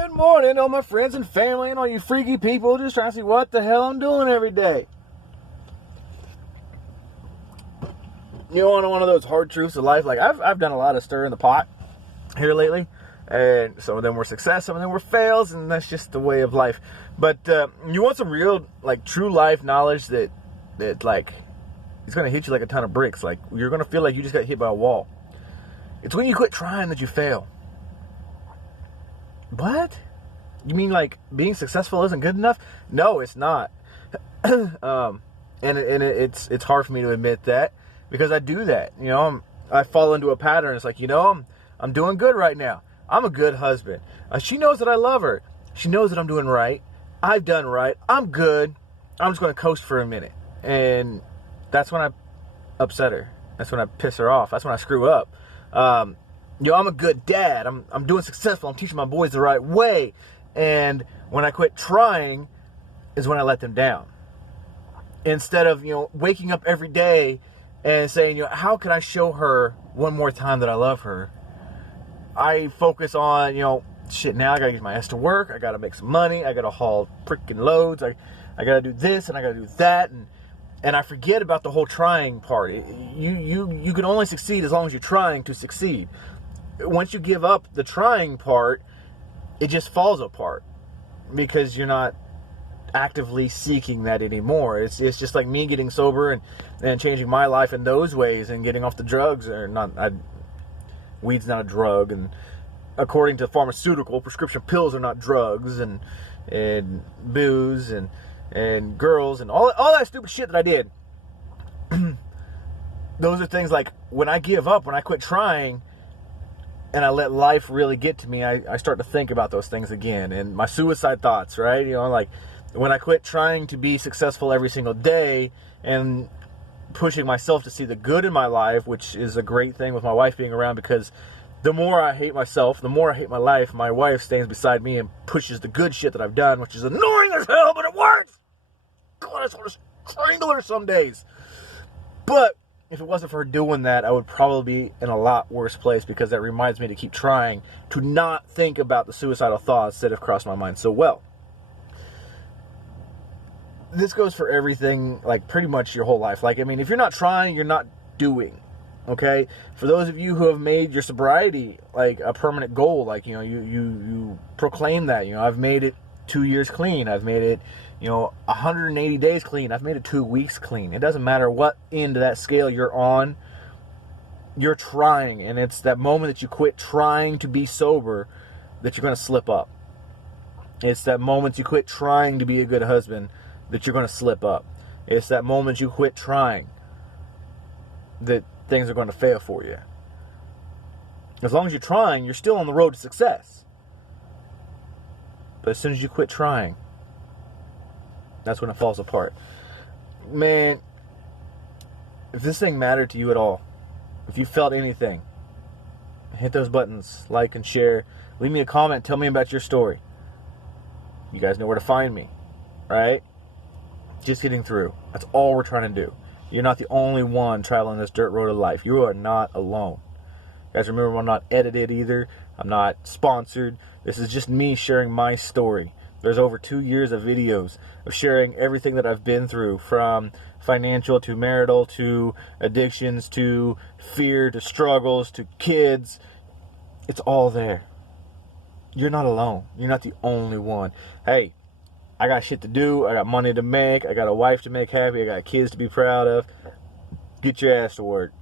Good morning, all my friends and family and all you freaky people just trying to see what the hell I'm doing every day. You know, one of those hard truths of life, like I've done a lot of stir in the pot here lately, and some of them were success, some of them were fails, and that's just the way of life. But you want some real, like, true life knowledge that like, it's going to hit you like a ton of bricks. Like, you're going to feel like you just got hit by a wall. It's when you quit trying that you fail. What? You mean like being successful isn't good enough? No, it's not. It's hard for me to admit that because I do that. You know, I fall into a pattern. It's like, you know, I'm doing good right now. I'm a good husband. She knows that I love her. She knows that I'm doing right. I've done right. I'm good. I'm just going to coast for a minute. And that's when I upset her. That's when I piss her off. That's when I screw up. You know, I'm a good dad. I'm doing successful. I'm teaching my boys the right way. And when I quit trying is when I let them down. Instead of, you know, waking up every day and saying, you know, how can I show her one more time that I love her? I focus on, you know, shit, now I got to use my ass to work. I got to make some money. I got to haul freaking loads. I got to do this and I got to do that. And I forget about the whole trying part. You can only succeed as long as you're trying to succeed. Once you give up the trying part, it just falls apart because you're not actively seeking that anymore. It's just like me getting sober and changing my life in those ways and getting off the drugs. Or not, weed's not a drug, and according to pharmaceutical, prescription pills are not drugs, and booze and girls and all that stupid shit that I did. Those are things like when I give up, when I quit trying, and I let life really get to me, I start to think about those things again. And my suicide thoughts, right? You know, like when I quit trying to be successful every single day and pushing myself to see the good in my life, which is a great thing with my wife being around, because the more I hate myself, the more I hate my life, my wife stands beside me and pushes the good shit that I've done, which is annoying as hell, but it works. God, I just want to strangle her some days. But if it wasn't for her doing that, I would probably be in a lot worse place, because that reminds me to keep trying to not think about the suicidal thoughts that have crossed my mind so well. This goes for everything, like pretty much your whole life. Like, I mean, if you're not trying, you're not doing, okay? For those of you who have made your sobriety like a permanent goal, like, you know, you proclaim that, you know, I've made it 2 years clean. I've made it, you know, 180 days clean. I've made it 2 weeks clean. It doesn't matter what end of that scale you're on, you're trying. And it's that moment that you quit trying to be sober that you're going to slip up. It's that moment you quit trying to be a good husband that you're going to slip up. It's that moment you quit trying that things are going to fail for you. As long as you're trying, you're still on the road to success. But as soon as you quit trying, that's when it falls apart. Man, if this thing mattered to you at all, if you felt anything, hit those buttons, like and share. Leave me a comment, tell me about your story. You guys know where to find me, right? Just getting through. That's all we're trying to do. You're not the only one traveling this dirt road of life. You are not alone. Guys, remember, I'm not edited either. I'm not sponsored. This is just me sharing my story. There's over 2 years of videos of sharing everything that I've been through, from financial to marital to addictions to fear to struggles to kids. It's all there. You're not alone. You're not the only one. Hey, I got shit to do. I got money to make. I got a wife to make happy. I got kids to be proud of. Get your ass to work.